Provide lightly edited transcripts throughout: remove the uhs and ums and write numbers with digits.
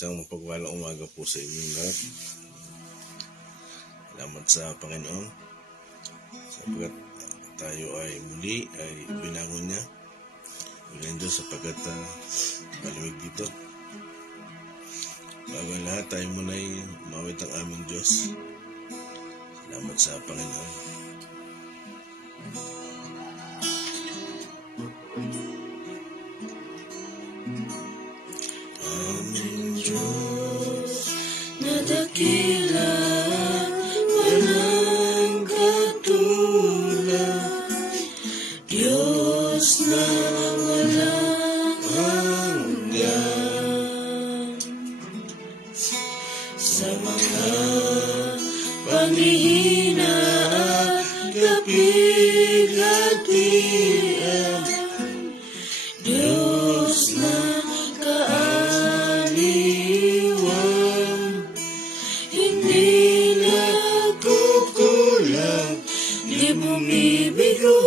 Isang mapagpalang umaga po sa inyong lahat. Salamat sa Panginoon sapagkat tayo ay muli ay binangon niya. Bilang Diyos sapagkat malamig dito. Bago ang lahat, tayo muna ay mawit ang aming Diyos. Salamat sa Panginoon. Aming Diyos na dakila, walang katulad, Diyos na walang hanggan. Sa mga panghihina at kapighatian, Diyos na kaaliwan, hindi nagkukulang, di bumibigo,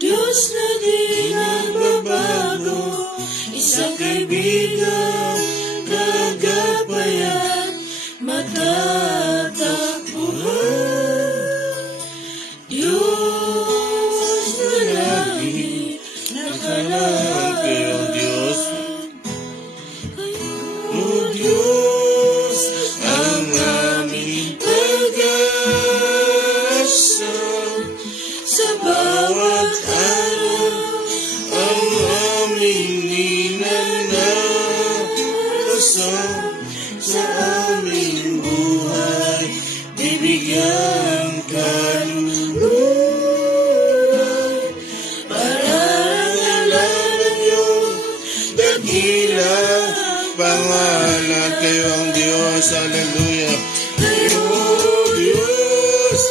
Diyos na di nagbabago, isang kaibigan, kagapayan, matatakbuhan. Diyos na lagi nakalagay ang Diyos. O Diyos, ang aming pag-asa, sa bawat araw ang aming ninanasa, sa aming buhay bibigyan kaluluwa, parangalan ng iyong dakila, pangalan kayo ang Diyos. Hallelujah. Kayo, Diyos,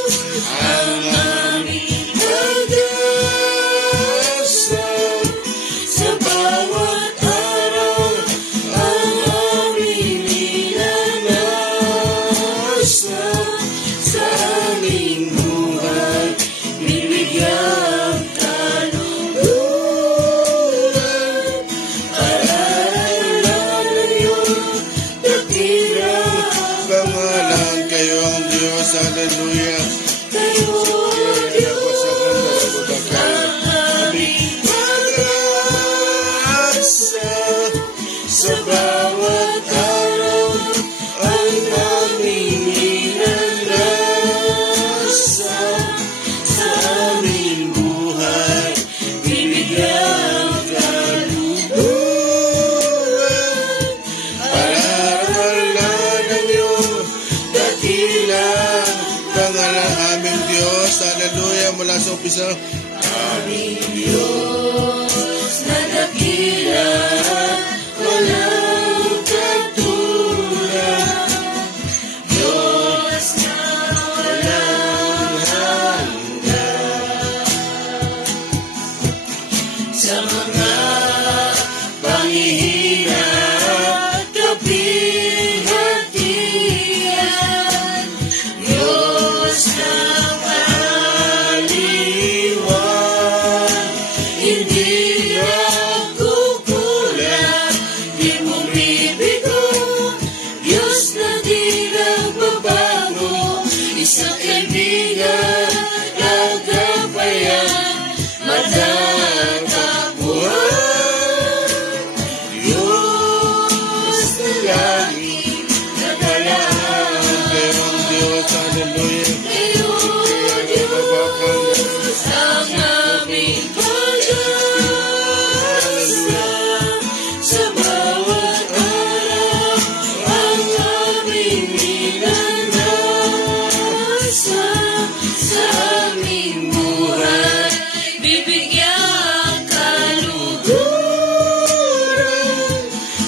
ang aming pag-asa, sa bawat araw ang aming ninanasa, sa aming buhay bibigyan kaluluwa, parangalan ng iyong dakila, pangalan kayo ang Diyos. Hallelujah. Kayo, Diyos, ang aming pag-asa, sa bawat araw ang aming ninanasa, sa aming buhay bibigyan kaluluwa, parangalan ng iyong dakila, pangalan aming Diyos. Hallelujah. Mula sa umpisa, aming Diyos na dakila, walang katulad, Diyos na walang hanggan. Sa mga panghihina at kapighatian, Diyos na kaaliwan, hindi nagkukulang, di bumibigo, Diyos na di nagbabago, isang kaibigan, kagapayan, matatakbuhan. Diyos na lagi nagalaan, kayo ang Diyos. Hallelujah. Kayo, Diyos, ang aming pag-asa, sa bawat araw ang aming ninanasa, sa aming buhay bibigyan kaluluwa,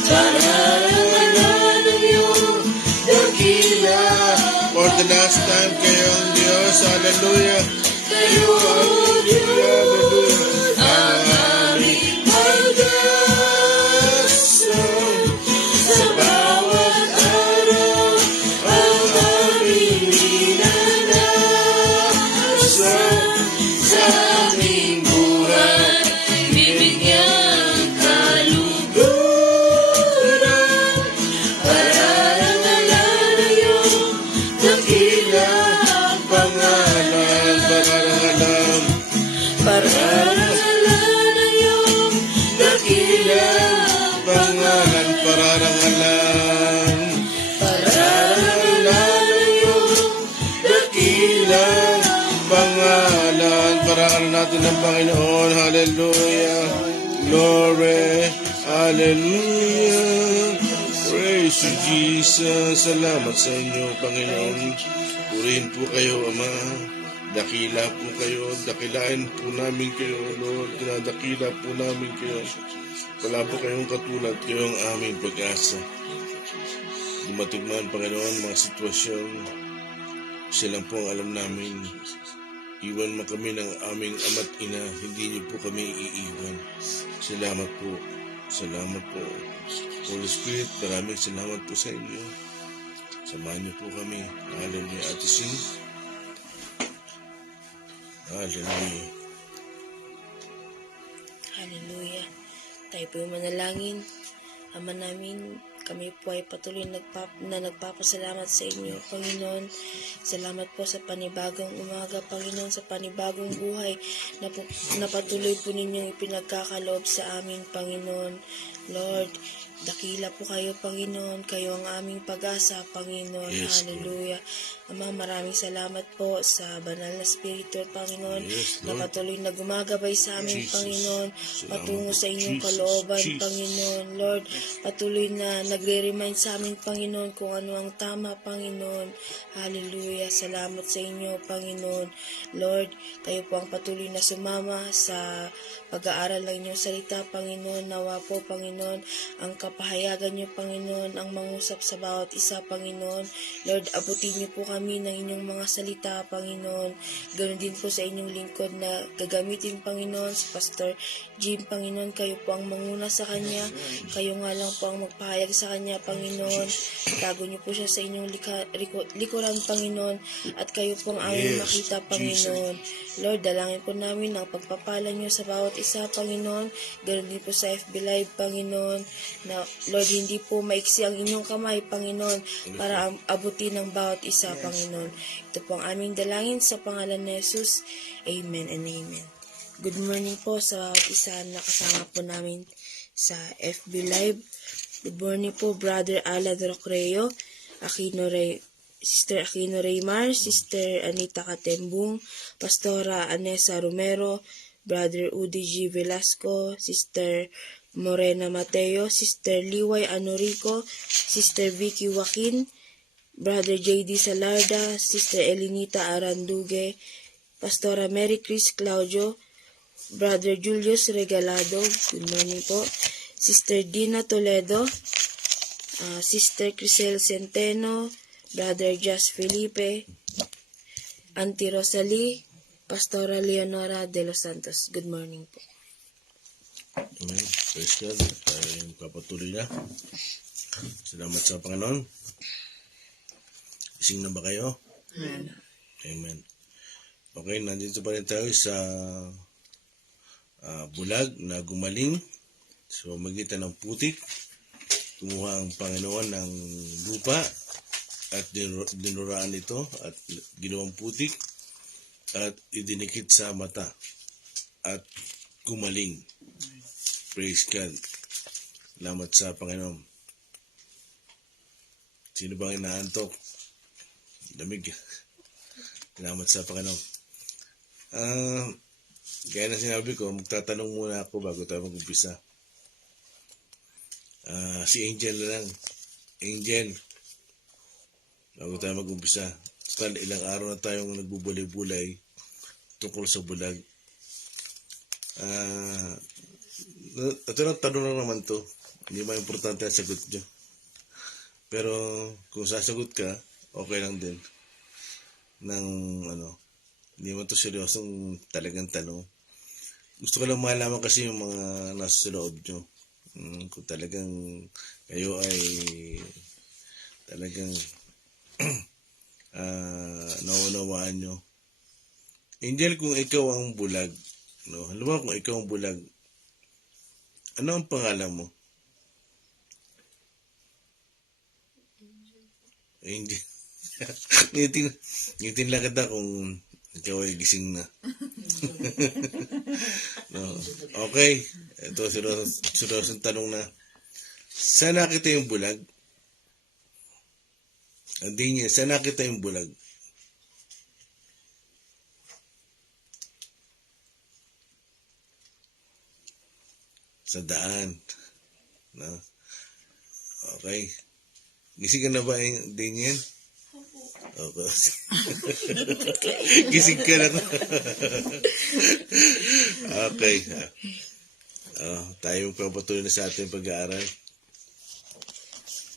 parangalan ng iyong dakila. For the last time, kayo ang Diyos. Hallelujah. Kayo ang Diyos, ang aming pag-asa, sa bawat araw ang aming ninanasa, sa aming buhay bibigyan kaluluwa, pangalan, pararangalan. Pararangalan yung dakila pangalan. Pararangalan natin ng Panginoon. Hallelujah. Glory. Hallelujah. Praise you, Jesus. Salamat sa inyo, Panginoon. Purihin po kayo, Ama. Dakila po kayo. Dakilain po namin kayo, Lord. Dinadakila po namin kayo. Wala po kayong katulad. Kayo ang aming pag-asa. Dumating man, Panginoon, mga sitwasyon. Siya lang po ang alam namin. Iwan man kami ng aming ama't ina. Hindi niyo po kami iiwan. Salamat po. Salamat po. Holy Spirit, maraming salamat po sa inyo. Samahan niyo po kami. Hallelujah. Ate Sing. Hallelujah. Hallelujah. Tayo po yung manalangin. Ama namin, kami po ay patuloy na nagpapasalamat sa inyo, Panginoon. Salamat po sa panibagong umaga, Panginoon, sa panibagong buhay na patuloy po ninyong ipinagkakaloob sa amin, Panginoon. Lord, dakila po kayo, Panginoon. Kayo ang aming pag-asa, Panginoon. Yes, Hallelujah. Ama, maraming salamat po sa banal na Espiritu, Panginoon, Yes, na Lord. patuloy na gumagabay sa amin, Jesus. Panginoon, patungo sa inyong Jesus. kalooban, Jesus. Panginoon. Lord, patuloy na nagre-remind sa amin, Panginoon, kung ano ang tama, Panginoon. Hallelujah. Salamat sa inyo, Panginoon. Lord, kayo po ang patuloy na sumama sa pag-aaral ng inyong salita, Panginoon. Nawa po, Panginoon, ang kapahayagan niyo, Panginoon, ang mangusap sa bawat isa, Panginoon. Lord, abutin niyo po kami ng inyong mga salita, Panginoon. Ganoon din po sa inyong lingkod na gagamitin, Panginoon, si Pastor Jim, Panginoon. Kayo po ang manguna sa kanya. Kayo nga lang po ang magpahayag sa kanya, Panginoon. Tago niyo po siya sa inyong likuran, Panginoon. At kayo po ang aming makita, Panginoon. Lord, dalangin po namin ang pagpapala niyo sa bawat isa, Panginoon. Ganoon din po sa FB Live, Panginoon. Na, Lord, hindi po maiksi ang inyong kamay, Panginoon, para abutin ng bawat isa, Panginoon. Ito po ang aming dalangin sa pangalan ni Jesus. Amen and amen. Good morning po sa bawat isa na kasama po namin sa FB Live. Good morning po, Brother Alan Rocreo, Sister Aquino Raymar, Sister Anita Katembung, Pastora Anessa Romero, Brother Udi G. Velasco, Sister Morena Mateo, Sister Liway Anorico, Sister Vicky Joaquin, Brother J.D. Salarda, Sister Elinita Arandugue, Pastora Mary Chris Claudio, Brother Julius Regalado, good morning po, Sister Dina Toledo, Sister Crisel Centeno, Brother Jas Felipe, Auntie Rosalie, Pastora Leonora de los Santos. Good morning po. Amen. Praise God. Tayo papatuloy na. Salamat sa Panginoon. Ising na ba kayo? Amen. Amen. Okay, nandito pa rin tayo sa bulag na gumaling. So, magitan ng putik. Kumuha ang Panginoon ng lupa at dinuraan ito at ginawang putik at idinikit sa mata at gumaling. Praise God. Salamat sa Panginoon. Sino bang inaantok? Lamig. Salamat sa Panginoon. Gaya na sinabi ko, magtatanong muna ako bago tayo mag-umpisa. Si Angel na lang. Angel. Bago tayo mag-umpisa. Total, ilang araw na tayong nagbubulay-bulay tungkol sa bulag. Ito lang tanong lang naman to. Hindi ba importante ang sagot nyo? Pero kung sasagot ka, okay lang din. Hindi man to seryosong talagang tanong. Gusto ko lang malaman kasi yung mga nasa sa loob nyo. Kung talagang kayo ay talagang naunawaan nyo. Angel, kung ikaw ang bulag, halimbawa kung ikaw ang bulag, ano ang pangalan mo? Angel. Ngitin lang kita kung ikaw ay gising na. No. Okay. Ito, seryoso tanong na. Saan nakita yung bulag? Hindi niya, saan nakita yung bulag? Sa daan. No? Okay. Gising ka na ba yung din yan? Okay. Gising ka na. Okay. Tayo papatuloy na sa ating pag-aaral.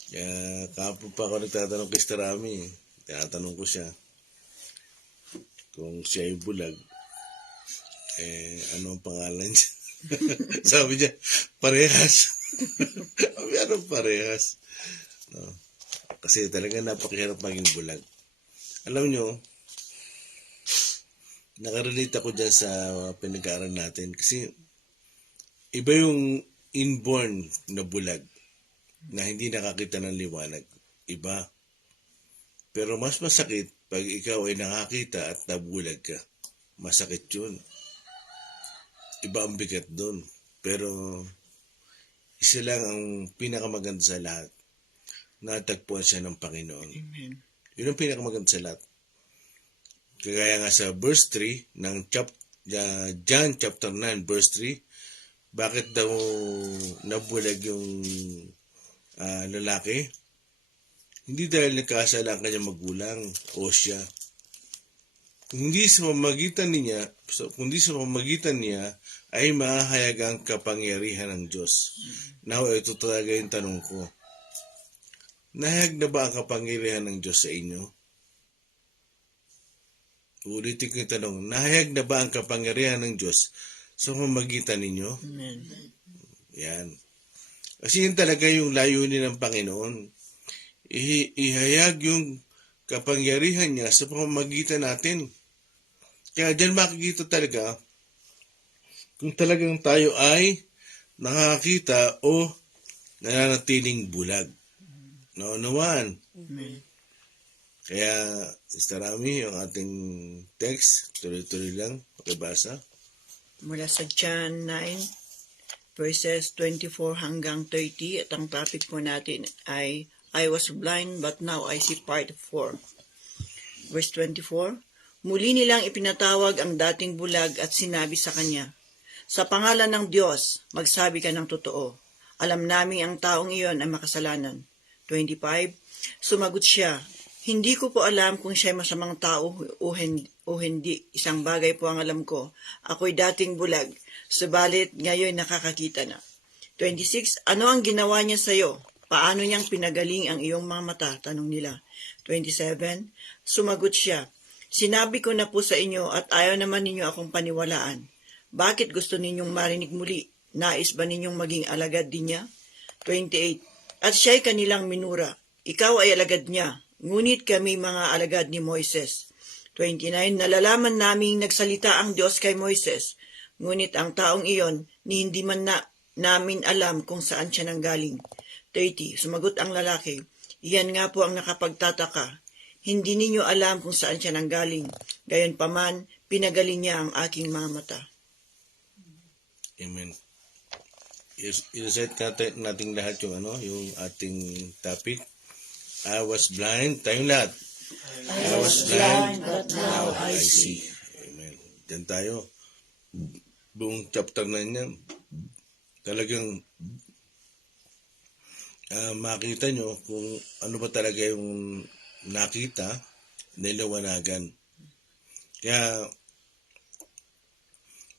Kaya kapag pa ako nagtatanong kay Starami, tinatanong ko siya kung siya ay bulag, ano ang pangalan niya? Sabi niya, parehas. Sabi, anong parehas? No. Kasi talaga napakahirap maging bulag. Alam nyo, nakarelate ako dyan sa pinag-aaral natin kasi iba yung inborn na bulag na hindi nakakita ng liwanag. Iba. Pero mas masakit pag ikaw ay nakakita at nabulag ka. Masakit yun. Iba ang bigat doon. Pero isa lang ang pinakamaganda sa lahat. Natagpuan siya ng Panginoon. Amen. Yun ang pinakamaganda sa lahat. Kagaya nga sa verse 3 ng John chapter 9 verse 3, bakit daw nabulag yung lalaki? Hindi dahil nagkasala ang kanyang magulang o siya. Kundi sa pamamagitan niya ay mahahayag ang kapangyarihan ng Diyos. Now, ito talaga yung tanong ko. Nahayag na ba ang kapangyarihan ng Diyos sa inyo? Ulitin ko yung tanong, nahayag na ba ang kapangyarihan ng Diyos sa pamamagitan ninyo? Amen. Yan. Kasi yun talaga yung layunin ng Panginoon. Ihayag yung kapangyarihan niya sa pamamagitan natin. Kaya dyan makikita talaga kung talagang tayo ay nakakita o nananatiling bulag. Naunawaan. Amen. Kaya, Sister Rami, yung ating text, tuloy-tuloy lang, pakibasa. Mula sa John 9, verses 24 hanggang 30, at ang topic po natin ay I was blind but now I see part 4. Verse 24, muli nilang ipinatawag ang dating bulag at sinabi sa kanya, sa pangalan ng Diyos, magsabi ka ng totoo. Alam namin ang taong iyon ay makasalanan. 25, sumagot siya, hindi ko po alam kung siya ay masamang tao o hindi. Isang bagay po ang alam ko. Ako'y dating bulag, subalit ngayon nakakakita na. 26, ano ang ginawa niya sa iyo? Paano niyang pinagaling ang iyong mga mata? Tanong nila. 27, sumagot siya, sinabi ko na po sa inyo at ayaw naman ninyo akong paniwalaan. Bakit gusto ninyong marinig muli? Nais ba ninyong maging alagad din niya? 28, at siya'y kanilang minura. Ikaw ay alagad niya, ngunit kami mga alagad ni Moises. 29, nalalaman naming nagsalita ang Diyos kay Moises, ngunit ang taong iyon ni hindi man namin alam kung saan siya nanggaling. 30, sumagot ang lalaki, iyan nga po ang nakapagtataka. Hindi ninyo alam kung saan siya nanggaling. Gayunpaman, pinagaling niya ang aking mga mata. Amen. I-recite natin lahat yung yung ating topic. I was blind. Tayong lahat. I was blind, but now I see. Amen. Diyan tayo. Buong chapter na niya, talagang makita nyo kung ano ba talaga yung nakita, niliwanagan. Kaya,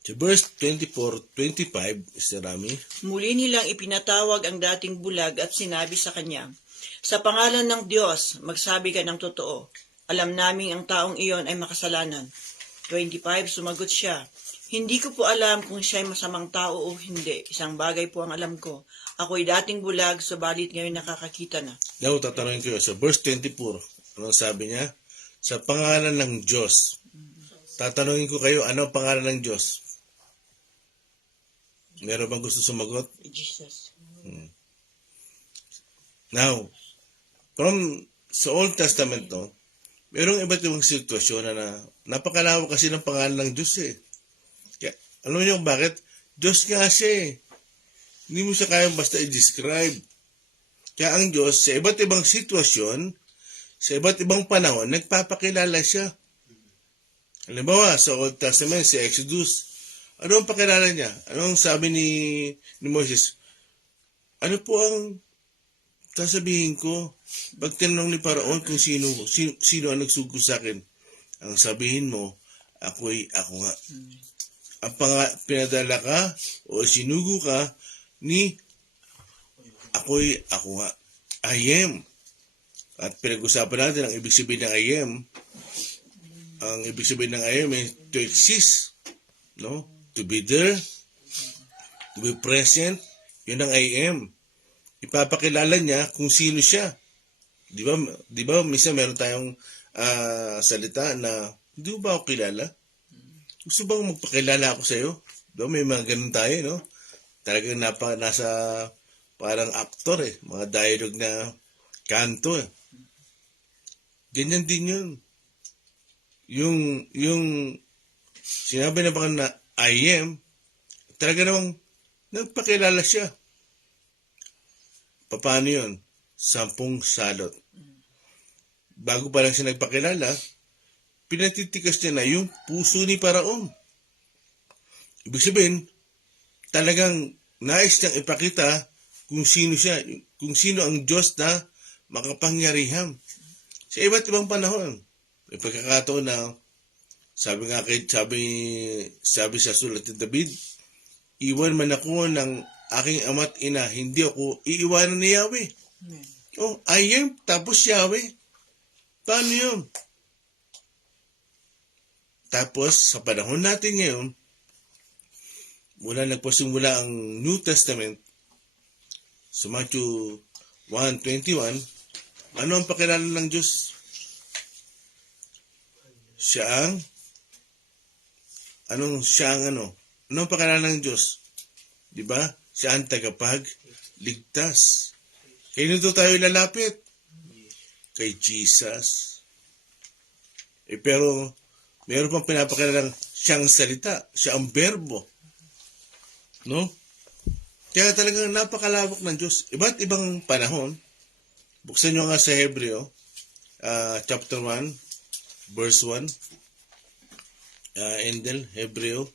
sa verse 24-25, Sister Rami, muli nilang ipinatawag ang dating bulag at sinabi sa kanya, sa pangalan ng Diyos, magsabi ka ng totoo. Alam naming ang taong iyon ay makasalanan. 25, sumagot siya, hindi ko po alam kung siya ay masamang tao o hindi. Isang bagay po ang alam ko. Ako'y dating bulag, subalit ngayon nakakakita na. Now, tatanungin ko yun. Sa verse 24, anong sabi niya? Sa pangalan ng Diyos. Tatanungin ko kayo, ano ang pangalan ng Diyos? Meron bang gusto sumagot? Jesus. Now, from sa Old Testament, no, merong iba't ibang sitwasyon na napakalawak kasi ng pangalan ng Diyos eh. Kaya, alam niyo bakit? Diyos nga siya eh. Hindi mo siya kayang basta i-describe. Kaya ang Diyos, sa iba't ibang sitwasyon, sa iba't ibang panahon, nagpapakilala siya. Halimbawa, sa Old Testament, sa Exodus, ano ang pakilala niya? Ano ang sabi ni Moses? Ano po ang sasabihin ko? Pag tinanong ni Paraon kung sino ang nagsugo sa akin, ang sabihin mo, ako nga. Ang pinadala ka o sinugo ka ni ako nga. I am. At pinag-usapan natin ang ibig sabihin ng I am. Ang ibig sabihin ng I am is to exist. No? To be there. To be present. Yun ang I am. Ipapakilala niya kung sino siya. Di ba minsan meron tayong salita na hindi mo ba ako kilala? Gusto bang magpakilala ako sa iyo? Di ba may mga ganun tayo, no? Talagang nasa parang actor mga dialogue na kanto Ganyan din yun. Yung sinabi na baka na I am, talaga namang nagpakilala siya. Paano yun? 10 salot. Bago pa lang siya nagpakilala, pinatitikas niya na yung puso ni Paraon. Ibig sabihin, talagang nais niyang ipakita kung sino siya, kung sino ang Diyos na makapangyarihan. Sa iba't ibang panahon, may pagkakataon na sabi sa sulat ni David, iwan man ako ng aking ama't ina, hindi ako iiwanan ni Yahweh. Oh, I am, tapos Yahweh. Paano yun? Tapos, sa panahon natin ngayon, mula nagpasimula ang New Testament, sa Matthew 1:21, ano ang pakilala ng Diyos? Anong pakilala ng Diyos? Di ba? Siya ang tagapagligtas. Kaya nito tayo lalapit? Kay Jesus. Pero, meron pang pinapakilala ng siyang salita. Siya ang berbo. No? Kaya talagang napakalawak ng Diyos. Iba't ibang panahon. Buksan nyo nga sa Hebreo, chapter 1, verse 1. Endel, Hebreo.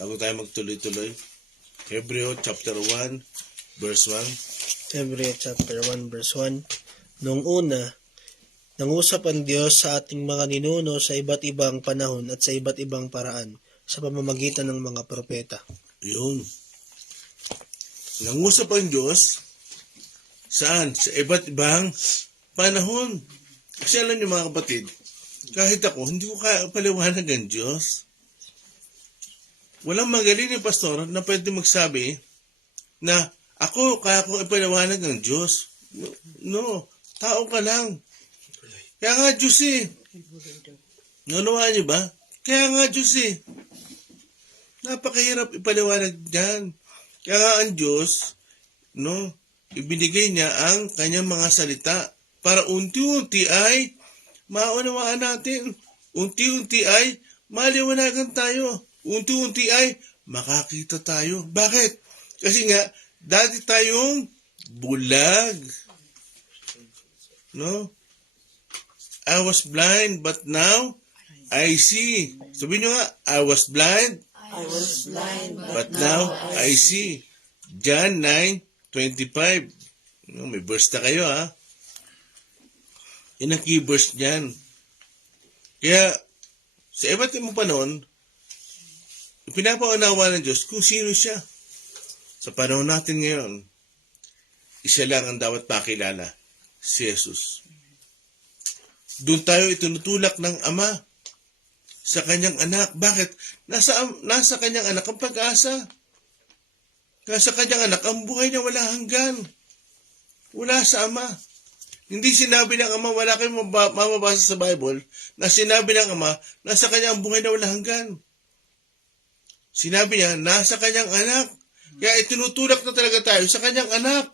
Bago tayo magtuloy-tuloy. Hebreo, chapter 1, verse 1. Hebreo chapter 1 verse 1. Noong una, nangusap ang Diyos sa ating mga ninuno sa iba't ibang panahon at sa iba't ibang paraan sa pamamagitan ng mga propeta. Yun. Nangusap ang Diyos saan? Sa iba't ibang panahon. Kasi alam niyo mga kapatid, kahit ako, hindi ko paliwanag ang Diyos. Walang magaling ni pastor na pwede magsabi na kaya ko ipaliwanag ang Diyos. No, tao ka lang. Kaya nga Diyos Nanuwa niyo ba? Kaya nga Diyos Napakahirap ipaliwanag dyan. Kaya nga ang Diyos, ibinigay niya ang kanyang mga salita para unti-unti ay maunawaan natin. Unti-unti ay maliwanagan tayo. Unti-unti ay makakita tayo. Bakit? Kasi nga, dati tayong bulag. No? I was blind, but now I see. Sabihin nyo nga, I was blind, but now I see. John 9:25. May verse na kayo, ha? Yan ang key verse niyan. Kaya, sa iba't ibang panahon, pinapaunawa ng Diyos kung sino siya. Sa panahon natin ngayon, isa lang ang dapat pakilala, si Jesus. Doon tayo itinutulak ng Ama sa kanyang anak. Bakit? Nasa kanyang anak ang pag-asa. Nasa kanyang anak ang buhay niya wala hanggan. Wala sa Ama. Hindi sinabi ng Ama, wala kayong mababasa sa Bible, na sinabi ng Ama, nasa kanyang buhay na wala hanggan. Sinabi niya, nasa kanyang anak. Kaya itinutulak na talaga tayo sa kanyang anak.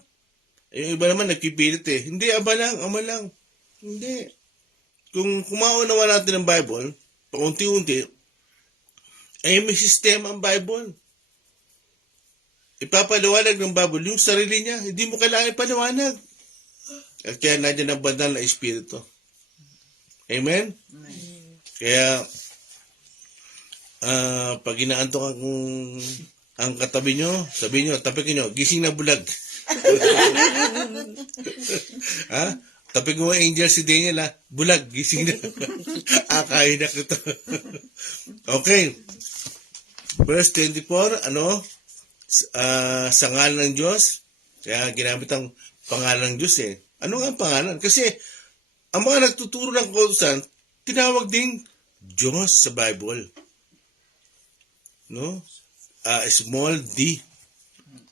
Yung iba naman nagpipilit Hindi, Ama lang. Hindi. Kung kumaunawa natin ng Bible, paunti-unti, ay may sistema ang Bible. ipapaliwanag ng Bible yung sarili niya. Hindi mo kailangan ipaliwanag. At kaya nandiyan ang banal na Espiritu. Amen? Kaya, pag inaantok ang katabi nyo, sabihin nyo, tapikin nyo, gising na bulag. Ha? Tapik mo angel si Daniel, ha? Bulag, gising na. Akain na kita. Okay. Verse 24, sa ngalan ng Diyos, kaya ginamit ang pangalan ng Diyos eh. Ano nga ang pangalan? Kasi, ang mga nagtuturo ng kautusan, tinawag ding Diyos sa Bible. No? Small d.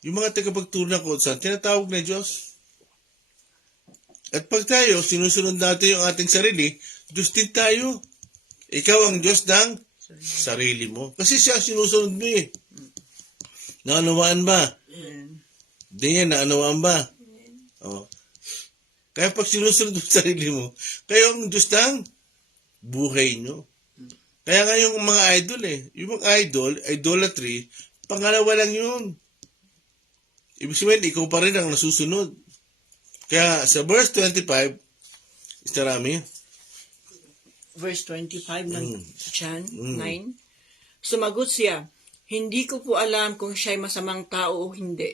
Yung mga tagapagturo ng kautusan, tinatawag na Diyos. At pag tayo, sinusunod natin yung ating sarili, Diyos din tayo. Ikaw ang Diyos ng sarili mo. Kasi siya sinusunod mo eh. Naunawaan ba? Hindi yan, naunawaan ba? Oh. Kaya pag sinusunod mo sarili mo, kayo ang Diyos ng buhay nyo. Kaya nga yung mga idol eh. Yung mga idol, idolatry, pangalawa lang yun. Ibig sabihin, ikaw pa rin ang nasusunod. Kaya sa verse 25, Rami, Verse 25 ng John 9. Sumagot siya, hindi ko po alam kung siya'y masamang tao o hindi.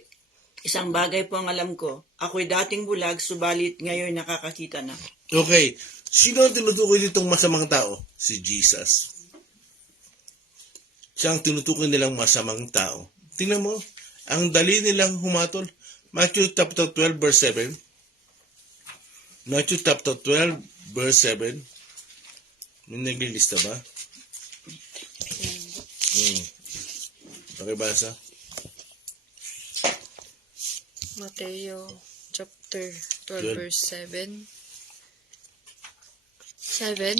Isang bagay po ang alam ko. Ako'y dating bulag, subalit ngayon nakakakita na. okay. Sino ang tinutukoy ditong masamang tao? Si Jesus. Siya ang tinutukoy nilang masamang tao. Tingnan mo, ang dali nilang humatol. Matthew chapter 12 verse 7. Matthew chapter 12 verse 7. May naglilista ba? Pakibasa. Mateo chapter 12 verse 7. 7.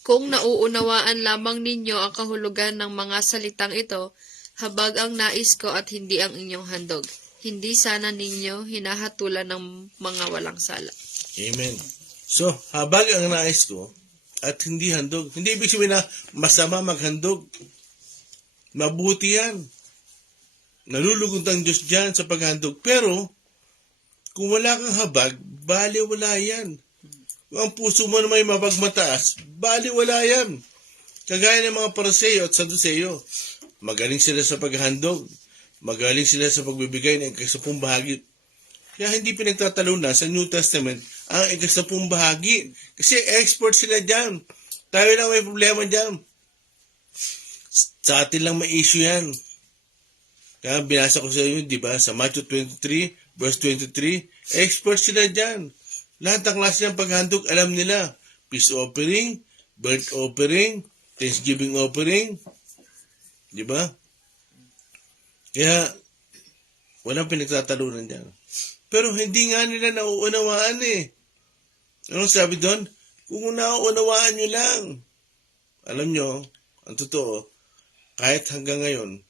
Kung nauunawaan lamang ninyo ang kahulugan ng mga salitang ito, habag ang nais ko at hindi ang inyong handog. Hindi sana ninyo hinahatulan ng mga walang sala. Amen. So, habag ang nais ko at hindi handog. Hindi ibig sabihin na masama maghandog. Mabuti yan. Nalulugod ang Diyos dyan sa paghandog. Pero, kung wala kang habag, bali wala yan. Kung ang puso mo na may mabag mataas, bali wala yan. Kagaya ng mga Pariseo at Saduceo, magaling sila sa paghandog. Magaling sila sa pagbibigay ng ika-10 bahagi. Kaya hindi pinagtatalunan sa New Testament ang ika-10 bahagi. Kasi expert sila dyan. Tayo lang may problema dyan. Sa atin lang may issue yan. Kaya binasa ko sa inyo, di ba? Sa Matthew 23, verse 23, expert sila dyan. Lahat ng klase ng paghandog, alam nila. Peace offering, burnt offering, Thanksgiving offering. Di ba? Kaya, walang pinagtatalunan dyan. Pero hindi nga nila nauunawaan eh. Anong sabi doon? Kung nauunawaan nyo lang. Alam nyo, ang totoo, kahit hanggang ngayon,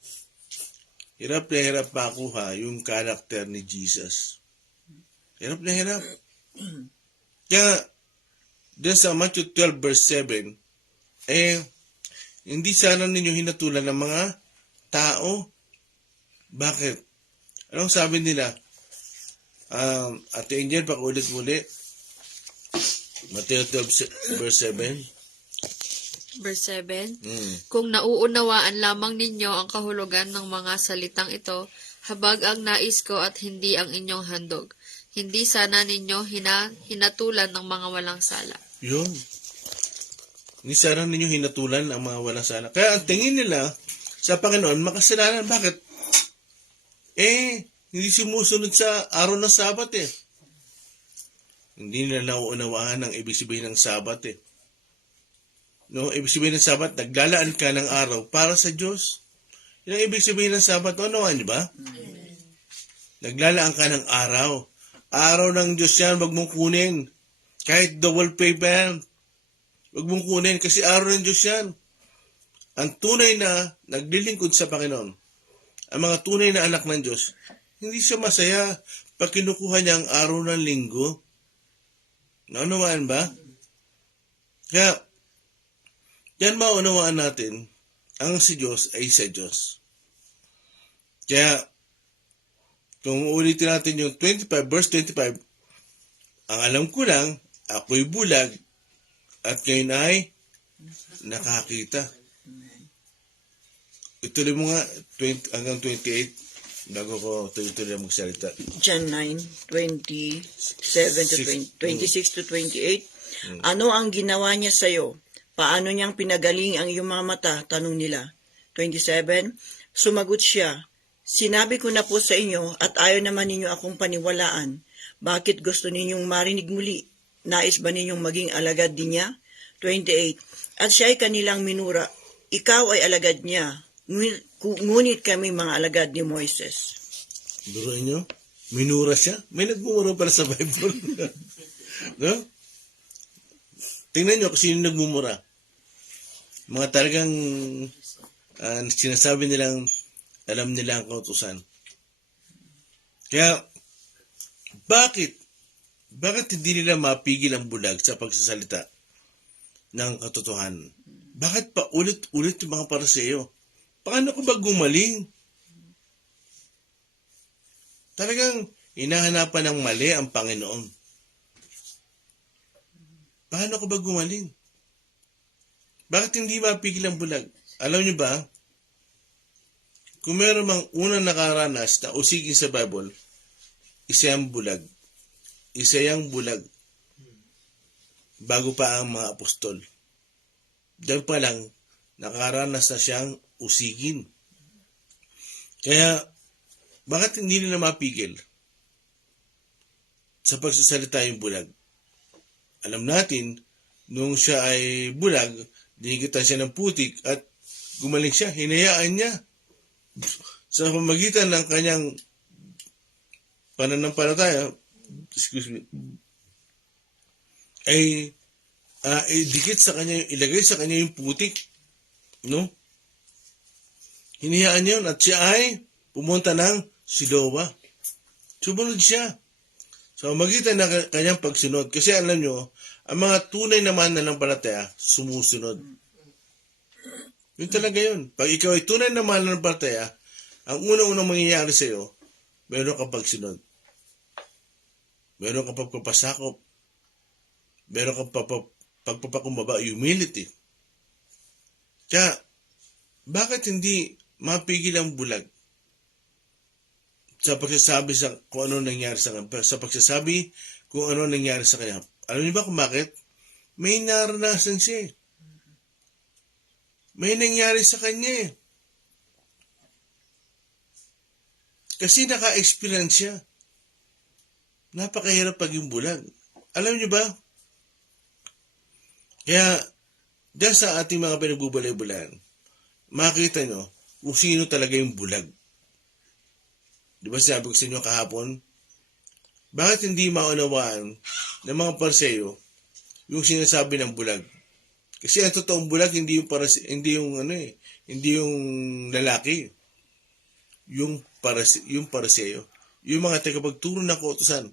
hirap na hirap makuha yung karakter ni Jesus. Hirap na hirap. Kaya, dyan sa Matthew 12 verse 7, hindi sana ninyo hinatulan ng mga tao. Bakit? Anong sabi nila? Ate Angel, pakulit muli. Matthew 12 verse 7. Verse 7. Kung nauunawaan lamang ninyo ang kahulugan ng mga salitang ito, habag ang nais ko at hindi ang inyong handog. Hindi sana ninyo hinatulan ng mga walang sala. Yun. Hindi sana ninyo hinatulan ang mga walang sala. Kaya ang tingin nila sa Panginoon, makasalanan. Bakit? Hindi sumusunod sa araw ng Sabat eh. Hindi nila nauunawaan ang ibig sabihin ng Sabat eh. No, ibig sabihin ng Sabat, naglalaan ka ng araw para sa Diyos. Yan ang ibig sabihin ng Sabat. Ano di ba? Naglalaan ka ng araw. Araw ng Diyos yan, wag mong kunin. Kahit double paper, wag mong kunin kasi araw ng Diyos yan. Ang tunay na naglilingkod sa Panginoon, ang mga tunay na anak ng Diyos, hindi siya masaya pag kinukuha niya ang araw ng linggo. Naunawaan ba? Kaya, yan maunawaan natin, ang si Diyos ay sa Diyos. Kaya, Kung ulitin natin yung 25, verse 25, ang alam ko lang, ako'y bulag at ngayon ay nakakita. Ituloy mo nga 20, hanggang 28 bago ko tuloy-tuloy magsalita. John 9:27 to 26 to 28. Ano ang ginawa niya sa iyo? Paano niyang pinagaling ang iyong mga mata? Tanong nila. 27. Sumagot siya, sinabi ko na po sa inyo at ayaw naman ninyo akong paniwalaan. Bakit gusto ninyong marinig muli? Nais ba ninyong maging alagad din niya? 28. At siya ay kanilang minura. Ikaw ay alagad niya. Ngunit kami mga alagad ni Moises. Duruin nyo, minura siya. May nagmumura pala sa Bible. No? Tingnan nyo kung sino nagmumura. Mga talagang sinasabi nilang alam nila ang kautusan. Kaya, bakit hindi nila mapigil ang bulag sa pagsasalita ng katotohanan? Bakit pa ulit-ulit yung mga Pariseo? Paano ko ba gumaling? Talagang hinahanapan ng mali ang Panginoon. Paano ko ba gumaling? Bakit hindi mapigil ang bulag? Alam niyo ba, kung meron mang unang nakaranas na usigin sa Bible, isa yung bulag. Isa yung bulag. Bago pa ang mga apostol. Diyan pa lang, nakaranas na siyang usigin. Kaya, bakit hindi nila mapigil sa pagsasalita yung bulag? Alam natin, nung siya ay bulag, dinigitan siya ng putik at gumaling siya, hinayaan niya. Sa pamagitan ng kanyang pananampalataya, ay dikit sa kanya, ilagay sa kanya yung putik. No? Hinayaan niya yun at siya ay pumunta ng Siloa. Sumunod siya. Sa pamagitan ng kanyang pagsunod. Kasi alam nyo, ang mga tunay na mananampalataya, sumusunod. Yun talaga yun. Pag ikaw ay tunay na mananampalataya, ang unang-unang mangyayari sa iyo, meron kang pagsunod. Meron kang pagpapasakop. Meron kang pagpapakumbaba, humility. Kaya, bakit hindi mapigil ang bulag sa pagsasabi sa kung ano nangyari sa kanya, sa pagsasabi kung ano nangyari sa kanya? Alam niyo ba kung bakit? May naranasan siya. May nangyari sa kanya. Kasi naka-experience siya. Napakahirap pag yung bulag. Alam niyo ba? Kaya, dyan sa ating mga pinagbubulay-bulayan, makikita nyo kung sino talaga yung bulag. Di ba sabi ko sa inyo kahapon? Bakit hindi maunawaan ng mga Pariseo yung sinasabi ng bulag? Kasi ang totoong bulag hindi yung lalaki. Yung Pariseo. Yung mga tagapagturo ng kautusan.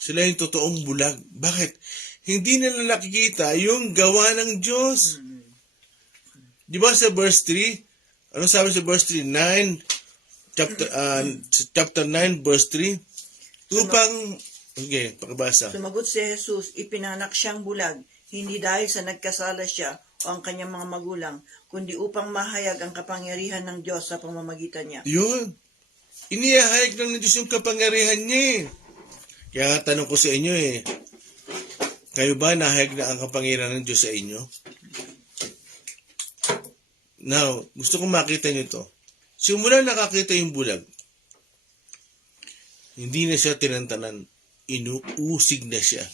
Sila yung totoong bulag. Bakit? Hindi nila nakikita yung gawa ng Diyos. Di ba sa verse 3? Ano sabi sa verse 3? Chapter 9, verse 3? Okay, pakibasa. Sumagot si Jesus, ipinanak siyang bulag, hindi dahil sa nagkasala siya o ang kanyang mga magulang, kundi upang mahayag ang kapangyarihan ng Diyos sa pamamagitan niya. Yun. Inihahayag ng Diyos yung kapangyarihan niya. Kaya nga tanong ko sa inyo kayo ba nahayag na ang kapangyarihan ng Diyos sa inyo? Now, gusto kong makita nyo ito. Simula nakakita yung bulag, hindi na siya tinantanan, inuusig na siya.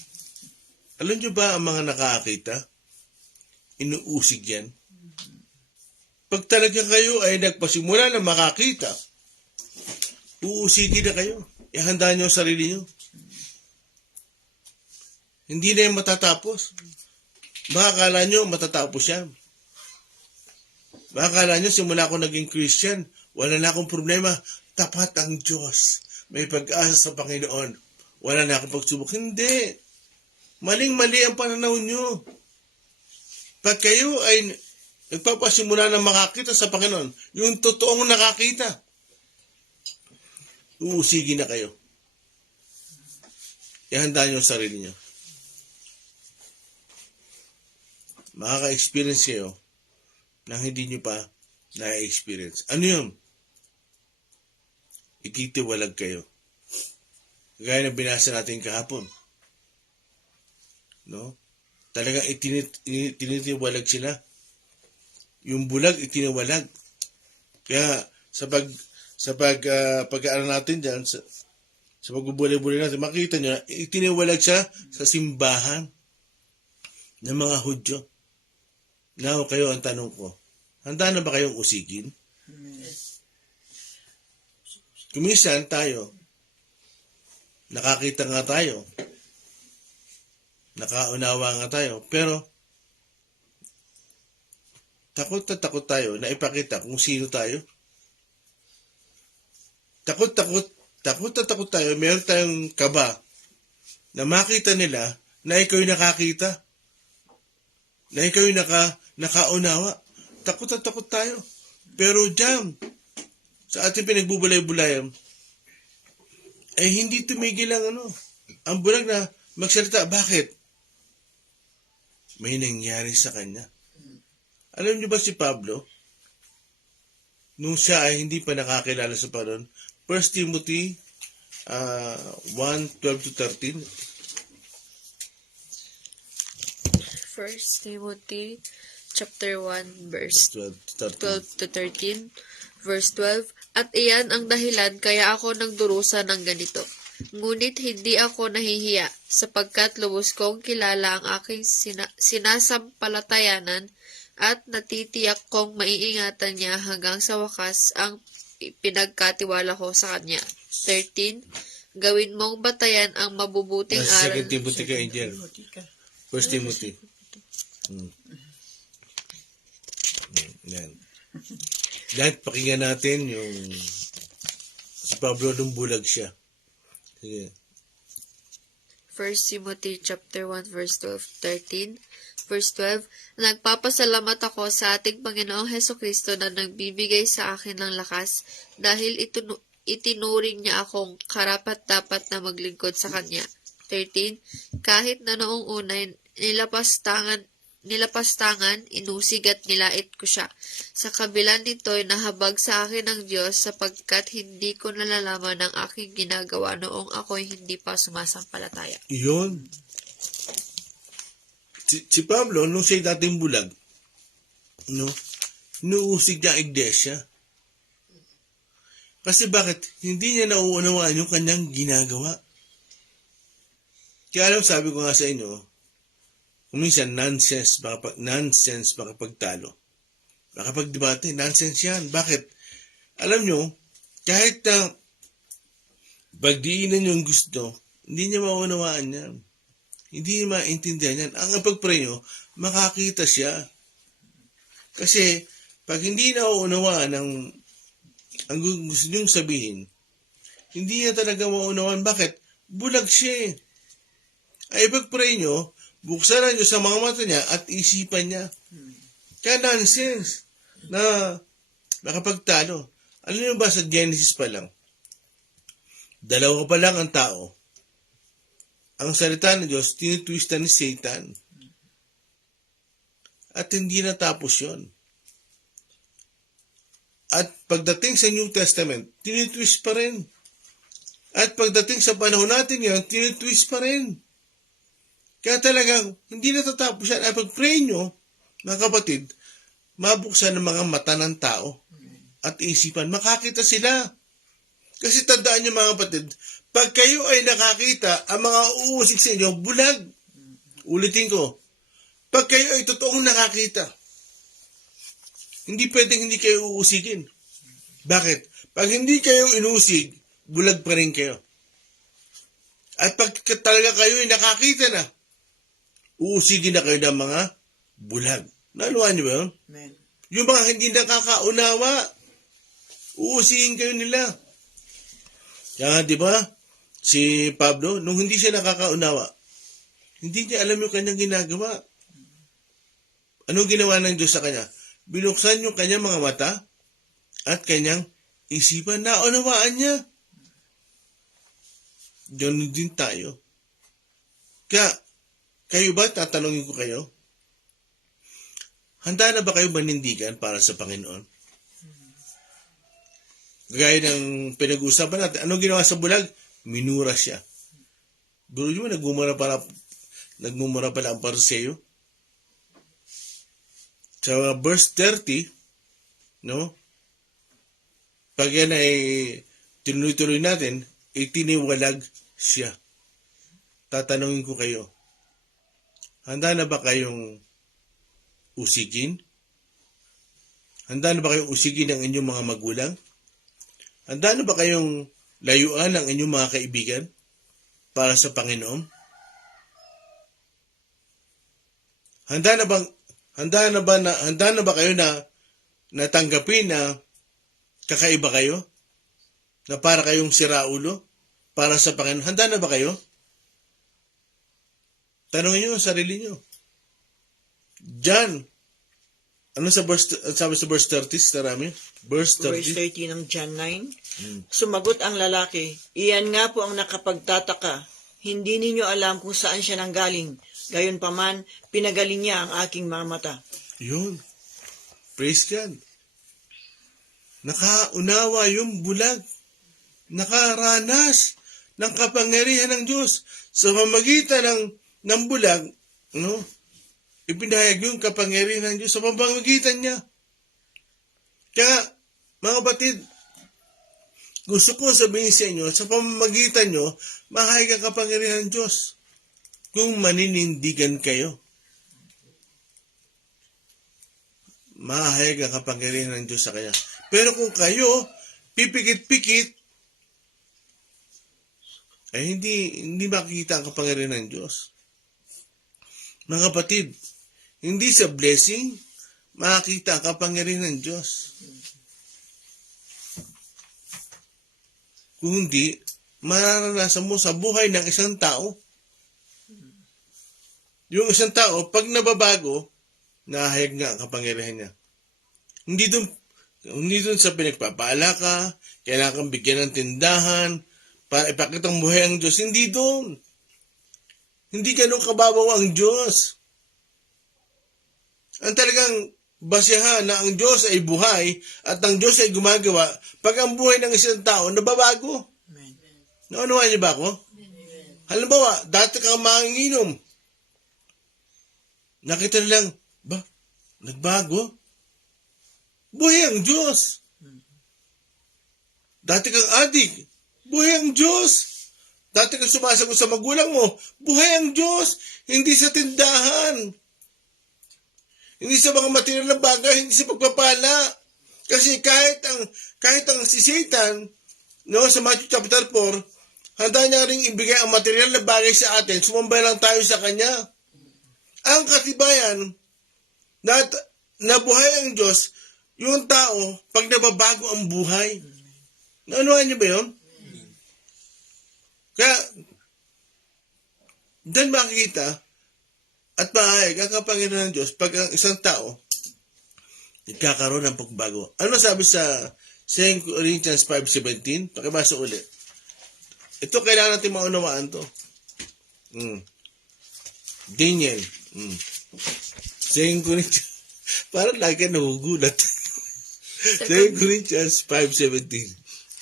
Alam nyo ba ang mga nakakita? Inuusig yan. Pag talaga kayo ay nagpasimula na makakita, uusigin na kayo. Ihanda nyo ang sarili nyo. Hindi na yung matatapos. Makakala nyo matatapos yan. Makakala nyo simula ako naging Christian, wala na akong problema. Tapat ang Diyos. May pag-asa sa Panginoon. Wala na akong pagsubok. Hindi. Maling-mali ang pananaw nyo. Pag kayo ay nagpapasimula na makakita sa Panginoon, yung totoong nakakita. uusigin na kayo. Ihanda nyo ang sarili nyo. Makaka-experience kayo na hindi nyo pa na-experience. Ano yun? Ikitiwalag kayo. Gaya na binasa natin kahapon. No? Talagang itinitiwalag sila. Yung bulag, itiniwalag. Kaya sa pag-aaral natin dyan, sa pagbubulay-bulay natin, makita nyo na itiniwalag siya sa simbahan ng mga Hudyo. Now, kayo ang tanong ko, handa na ba kayong usigin? Kuminsan tayo, nakakita nga tayo, nakaunawa nga tayo, pero takot na takot tayo na ipakita kung sino tayo. Takot na takot tayo, meron tayong kaba na makita nila na ikaw yung nakakita, na ikaw yung nakaunawa. Takot na takot tayo. Pero diyan, sa ating pinagbubulay-bulayan, ay hindi tumigil ang bulag na magsalita. Bakit? May nangyari sa kanya. Alam niyo ba si Pablo, nung siya ay hindi pa nakakilala sa Panginoon, 1 Timothy 1:12-13. 1 Timothy chapter 1 verse 12-13. 12-13, verse 12, At iyan ang dahilan kaya ako nagdurusa ng ganito. Ngunit hindi ako nahihiya, sapagkat lubos kong kilala ang aking sinasampalatayanan at natitiyak kong maiingatan niya hanggang sa wakas ang pinagkatiwala ko sa kanya. 13, Gawin mong batayan ang mabubuting Nasa aral. 2 Timothy ka, Angel. 1 Timothy. Yan. Dahil pakinggan natin yung si Pablo nung bulag siya. Sige. 1 Timothy chapter 1 verse 12, 13. Verse 12, Nagpapasalamat ako sa ating Panginoong Hesukristo na nagbibigay sa akin ng lakas dahil itinuring niya akong karapat-dapat na maglingkod sa Kanya. 13. Kahit na noong unay nilapastangan, inusig at nilait ko siya. Sa kabila nito'y nahabag sa akin ng Diyos sapagkat hindi ko nalalaman ang aking ginagawa noong ako'y hindi pa sumasampalataya. Yun. Si Pablo, nung siya'y dating bulag, inuusig niya ang iglesia. Kasi bakit? Hindi niya nauunawaan yung kanyang ginagawa. Kaya alam, sabi ko nga sa inyo, kung minsan nonsense makapagtalo. Makapagdebate, nonsense yan. Bakit? Alam nyo, kahit na pagdiinan yung gusto, hindi niya maunawaan yan. Hindi niya maintindihan yan. Ang pag-pray nyo, makakita siya. Kasi, pag hindi nauunawaan ang gusto niyong sabihin, hindi niya talaga maunawaan. Bakit? Bulag siya. Ay pag-pray nyo, buksan na nyo sa mga mata niya at isipan niya. Kaya nonsense na makapagtalo. Alam niyo ba sa Genesis pa lang, dalawa pa lang ang tao. Ang salita ng Diyos, tinitwistan ni Satan. At hindi natapos yon. At pagdating sa New Testament, tinitwist pa rin. At pagdating sa panahon natin ngayon, tinitwist pa rin. Kaya talagang hindi natatapos yan. Ay pag-pray nyo, mga kapatid, mabuksan ang mga mata ng tao at isipan. Makakita sila. Kasi tandaan nyo mga kapatid, pag kayo ay nakakita, ang mga uusig sa inyo, bulag. Ulitin ko, pag kayo ay totoong nakakita, hindi pwedeng hindi kayo uusigin. Bakit? Pag hindi kayo inusig, bulag pa rin kayo. At pag talaga kayo ay nakakita na, uusigin na kayo ng mga bulag. Naluhan niyo ba yun? Amen. Yung mga hindi nakakaunawa, uusigin kayo nila. Kaya di ba, si Pablo, nung hindi siya nakakaunawa, hindi niya alam yung kanyang ginagawa. Anong ginawa ng Diyos sa kanya? Binuksan yung kanyang mga mata at kanyang isipan. Naunawaan niya. Ganun din tayo. Kaya, kayo ba, tatanungin ko kayo, handa na ba kayo manindigan para sa Panginoon? Gaya ng pinag-uusapan natin, anong ginawa sa bulag? Minura siya. Bro, yun, nagmumura pala ang Pariseo. Sa verse 30, no? Pag yan ay tinuloy-tuloy natin, itiniwalag siya. Tatanungin ko kayo, handa na ba kayong usigin? Handa na ba kayong usigin ang inyong mga magulang? Handa na ba kayong layuan ang inyong mga kaibigan para sa Panginoon? Handa na ba kayo na natanggapin na kakaiba kayo? Na para kayong siraulo para sa Panginoon? Handa na ba kayo? Tanongin niyo ang sarili niyo. John, ano sabi sa verse 30, Tarami? Verse Verse 30. 30 ng John 9. Sumagot ang lalaki, iyan nga po ang nakapagtataka. Hindi ninyo alam kung saan siya nanggaling. Gayunpaman, pinagaling niya ang aking mga mata. Yun. Praise God. Nakaunawa yung bulag. Nakaranas ng kapangyarihan ng Diyos sa pamamagitan ng bulag, no? Ipinahayag yung kapangyarihan ng Diyos sa pamamagitan niya. Kaya, mga batid, gusto ko sabihin sa inyo, sa pamamagitan nyo, mahayag ang kapangyarihan ng Diyos. Kung maninindigan kayo, mahayag ang kapangyarihan ng Diyos sa kanya. Pero kung kayo, pipikit-pikit, ay hindi makikita ang kapangyarihan ng Diyos. Mga kapatid, hindi sa blessing, makikita ang kapangyarihan ng Diyos. Kung hindi, mararanasan mo sa buhay ng isang tao. Yung isang tao, pag nababago, nahayag nga ang kapangyarihan niya. Hindi dun sa pinagpapala ka, kailangan kang bigyan ng tindahan, para ipakita ang buhay ang Diyos. Hindi doon. Hindi ganun kababaw ang Diyos. Ang talagang basehan na ang Diyos ay buhay at ang Diyos ay gumagawa pag ang buhay ng isang tao nababago. Amen. Naunawan niyo ba ako? Halimbawa, dati kang manginginom. Nakita nilang, nagbago? Buhay ang Diyos. Dati kang adik. Buhay ang Diyos. Dati kang sumasagot sa magulang mo. Buhay ang Diyos. Hindi sa tindahan. Hindi sa mga material na bagay. Hindi sa pagpapala. Kasi kahit ang si Satan, no, sa Matthew chapter 4, handa niya ring ibigay ang material na bagay sa atin. Sumambay lang tayo sa Kanya. Ang katibayan na buhay ang Diyos, yung tao, pag nababago ang buhay. Naunawan niyo ba yun? Kaya, dahil makikita at mahayag ang kapangyarihan ng Diyos pag ang isang tao nagkakaroon ng pagbago. Ano sabi sa 2 Corinthians 5:17? Pakibasa ulit. Ito kailangan natin maunawaan to. Daniel. 2 Corinthians. Parang lagi ka nagugulat. 2 Corinthians 5:17.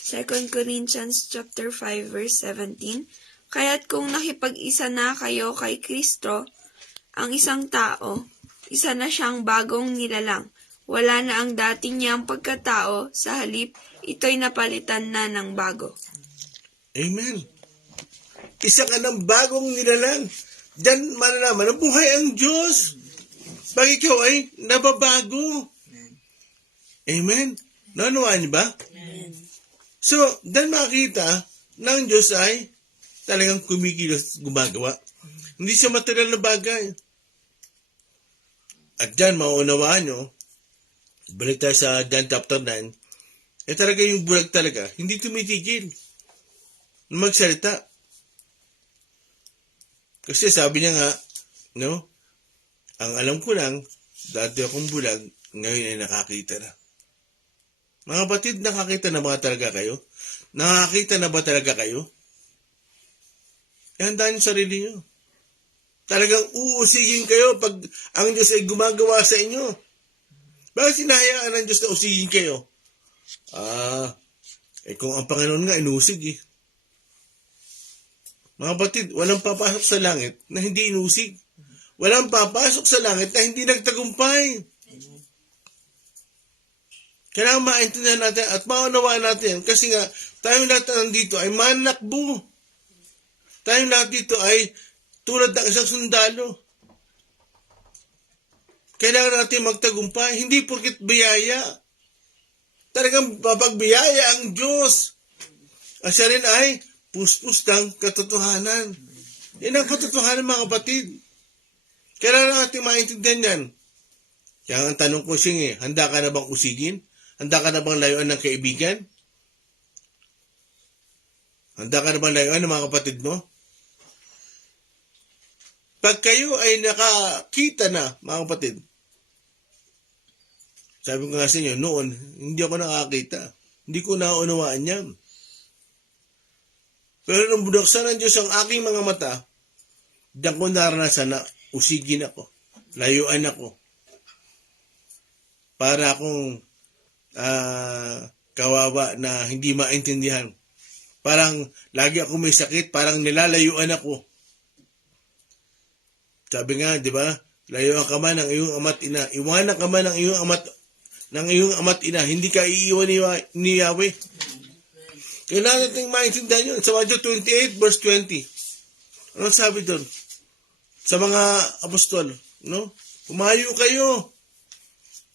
2 Corinthians chapter 5 verse 17. Kaya't kung nakipag-isa na kayo kay Kristo, ang isang tao, isa na siyang bagong nilalang. Wala na ang dati niyang pagkatao, sa halip, ito'y napalitan na ng bago. Amen. Isa ka ng bagong nilalang. Diyan malalaman, buhay ang Diyos. Pag ikaw ay nababago. Amen. Naunawaan niyo ba? Amen. So, dahil makita ng Diyos ay talagang kumikilos, gumagawa. Hindi siya material na bagay. At dyan, maunawaan nyo, balik tayo sa John chapter 9, talaga yung bulag talaga, hindi tumitigil na magsalita. Kasi sabi niya nga, no, ang alam ko lang, dati akong bulag, ngayon ay nakakita na. Mga batid, nakakita na ba talaga kayo? Nakakita na ba talaga kayo? Ihandaan yung sarili nyo. Talagang uusigin kayo pag ang Diyos ay gumagawa sa inyo. Bakit sinahayaan ng Diyos na usigin kayo? Kung ang Panginoon nga inusig eh. Mga kapatid, walang papasok sa langit na hindi inusig. Walang papasok sa langit na hindi nagtagumpay. Kailangan maintindihan natin at maunawaan natin kasi nga tayong lahat na nandito ay manakbo. Tayong lahat dito ay tulad ng isang sundalo. Kailangan natin magtagumpay, hindi porket biyaya. Talagang papagbiyaya ang Diyos. At siya rin ay puspos ng katotohanan. Yan ang katotohanan mga kapatid. Kailangan natin maintindihan yan. Kaya ang tanong ko siya handa ka na bang usigin? Handa ka na bang layuan ng kaibigan? Handa ka na bang layuan ng mga kapatid mo? Pag kayo ay nakakita na, mga kapatid, sabi ko nga sa inyo, noon, hindi ako nakakita. Hindi ko naunawaan yan. Pero nung binuksan ng Diyos ang aking mga mata, diyan ko naranasan na usigin ako, layuan ako. Para akong kawawa na hindi maintindihan. Parang lagi ako may sakit, parang nilalayuan ako. Sabi nga, di ba? Layuan ka man ng iyong ama't ina. Iwanan ka man ng iyong ama't ina. Hindi ka iiwan ni Yahweh. Kailangan natin maintindihan yun. Sa Matthew 28 verse 20. Ano sabi doon? Sa mga apostol, no? Pumayo kayo.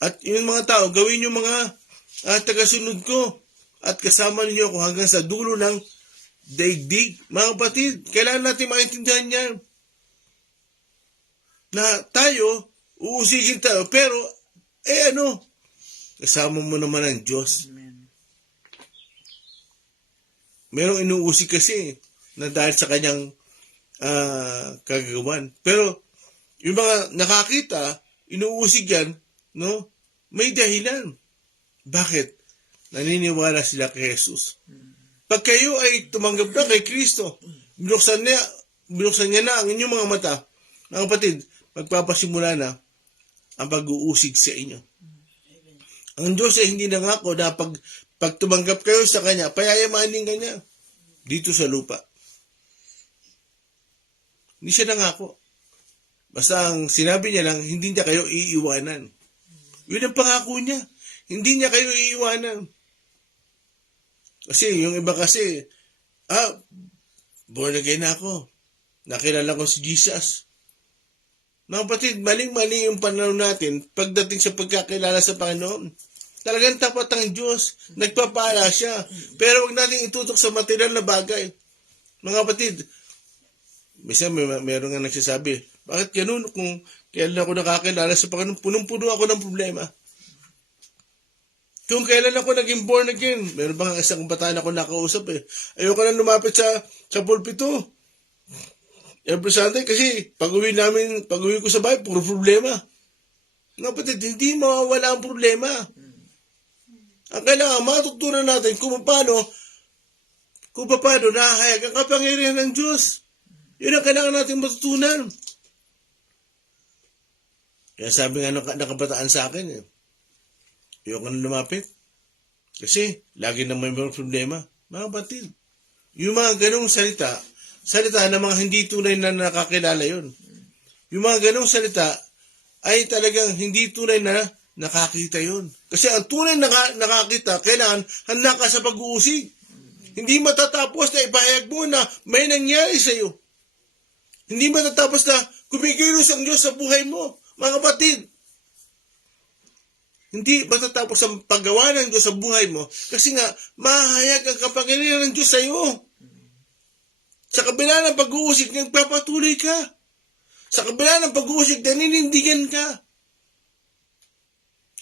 At yung mga tao, gawin yung mga tagasunod ko. At kasama niyo ako hanggang sa dulo ng daigdig. Mga kapatid, kailangan natin maintindihan yan. Na tayo, uusigin tayo, pero, kasama mo naman ang Diyos. Merong inuusig kasi, na dahil sa kanyang kagagawan. Pero, yung mga nakakita, inuusig yan, no? May dahilan. Bakit? Naniniwala sila kay Jesus. Pag kayo ay tumanggap na kay Kristo, binuksan niya na ang inyong mga mata, mga kapatid, magpapasimula na ang pag-uusig sa inyo. Ang Diyos ay hindi nangako na pag tumanggap kayo sa Kanya, payayamanin ka niya dito sa lupa. Hindi siya nangako. Basta ang sinabi niya lang, hindi niya kayo iiwanan. Yun ang pangako niya. Hindi niya kayo iiwanan. Kasi yung iba kasi, born again ako. Nakilala ko si Jesus. Mga kapatid, maling-mali yung pananaw natin pagdating sa pagkakilala sa Panginoon. Talagang tapat ang Diyos. Nagpapala siya. Pero wag natin itutok sa material na bagay. Mga kapatid, minsan meron nga nagsasabi, bakit ganun kung kailan ako nakakilala sa Panginoon, punong-puno ako ng problema. Kung kailan ako naging born again, meron bang isang kabataan ako nakausap Ayoko na lumapit sa pulpito. Every Sunday kasi pag-uwi ko sa bahay, puro problema. Nga kapatid, hindi mawawala ang problema. Ang kailangan matutunan natin kung paano nahahayag ang kapangyarihan ng Diyos. Yun ang kailangan natin matutunan. Kaya sabi nga ng kabataan sa akin, ayoko na lumapit. Kasi lagi na may problema. Mga kapatid, yung mga ganong salita ng mga hindi tunay na nakakilala yun. Yung mga ganong salita ay talagang hindi tunay na nakakita yun. Kasi ang tunay na nakakita, kailangan handa ka sa pag-uusig. Hindi matatapos na ipahayag mo na may nangyari sa iyo. Hindi matatapos na kumikilos ang Diyos sa buhay mo. Mga kapatid, hindi matatapos ang paggawa ng Diyos sa buhay mo kasi nga mahayag ang kapangyarihan ng Diyos sa iyo. Sa kabila ng pag-uusig, nagpapatuloy ka. Sa kabila ng pag-uusig, naninindigan ka.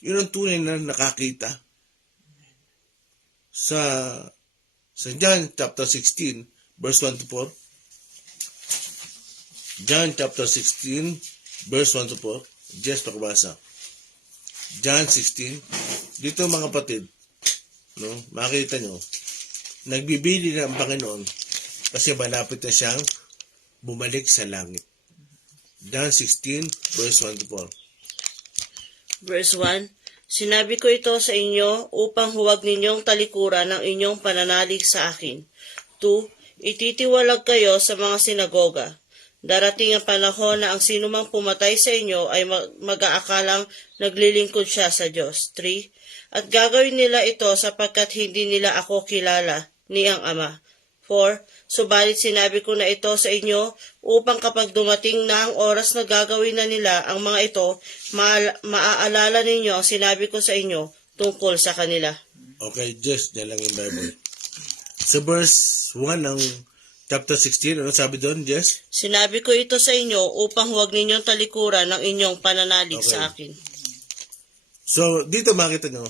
Yun ang tunay na nakakita. Sa John chapter 16, verse 1 to 4. John chapter 16, verse 1 to 4. Just pakabasa. John 16. Dito mga kapatid, no, makita nyo, nagbibili na ang Panginoon kasi malapit na siyang bumalik sa langit. John 16, verse 1 to 4. Verse 1, Sinabi ko ito sa inyo upang huwag ninyong talikuran ang inyong pananalig sa akin. 2, Ititiwalag kayo sa mga sinagoga. Darating ang panahon na ang sinumang pumatay sa inyo ay mag-aakalang naglilingkod siya sa Diyos. 3, At gagawin nila ito sapagkat hindi nila ako kilala, ni ang Ama. 4, Subalit sinabi ko na ito sa inyo upang kapag dumating na ang oras na gagawin na nila ang mga ito, maaalala ninyo ang sinabi ko sa inyo tungkol sa kanila. Okay, just yan lang yung Bible. Sa verse 1 ng chapter 16, ano sabi doon, Jess? Sinabi ko ito sa inyo upang huwag ninyong talikuran ng inyong pananalig Okay. sa akin. So, dito makita nyo,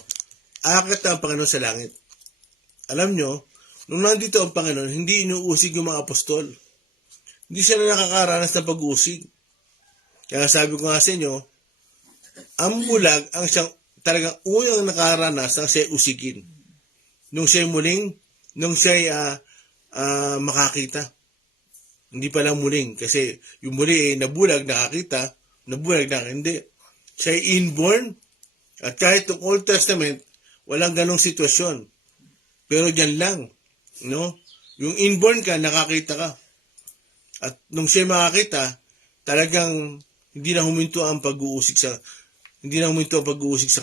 aakyat na ang Panginoon sa langit. Alam nyo, nung nandito ang Panginoon, hindi inuusig yung mga apostol. Hindi sila nakakaranas ng pag-uusig. Kaya sabi ko nga sa inyo, ang bulag ang siyang talagang unang nakaranas ng siya usigin. Nung siya muling, nung siya makakita. Hindi pa lang muling. Kasi yung muli nabulag, nakakita. Nabulag na hindi. Siya inborn. At kahit yung Old Testament, walang ganong sitwasyon. Pero dyan lang. No? Yung inborn ka, nakakita ka. At nung siya makakita, talagang hindi na huminto ang pag-uusig sa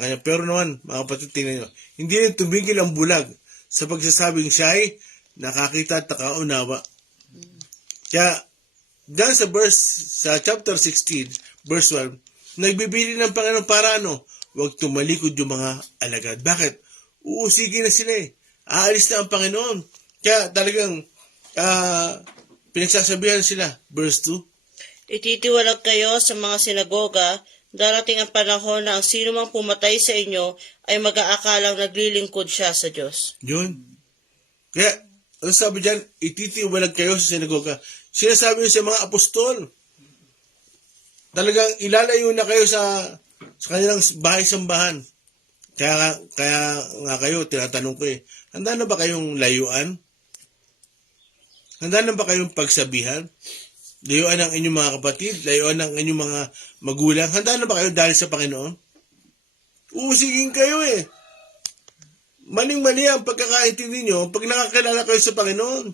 kanya. Pero naman, mga kapatid, tingnan nyo, hindi na tumigil ang bulag sa pagsasabing siya ay nakakita at nakaunawa. Kaya, dahil sa chapter 16, verse 1, nagbibili ng Panginoon para huwag tumalikod yung mga alagad. Bakit? Uusigin na sila eh. Aalis na ang Panginoon. Kaya talagang pinagsasabihan sila. Verse 2. Ititiwalag kayo sa mga sinagoga, darating ang panahon na ang sino mang pumatay sa inyo ay mag-aakalang naglilingkod siya sa Diyos. Yun. Kaya, ano sabi dyan? Ititiwalag kayo sa sinagoga. Sinasabi yun sa mga apostol. Talagang ilalayo na kayo sa kanilang bahay-sambahan. Kaya nga kayo, tinatanong ko handa na ba kayong layuan? Handa na ba kayong pagsabihan? Layuan ng inyong mga kapatid? Layuan ng inyong mga magulang? Handa na ba kayo dahil sa Panginoon? Uusigin kayo Maling-mali ang pagkakaintindi nyo pag nakakilala kayo sa Panginoon.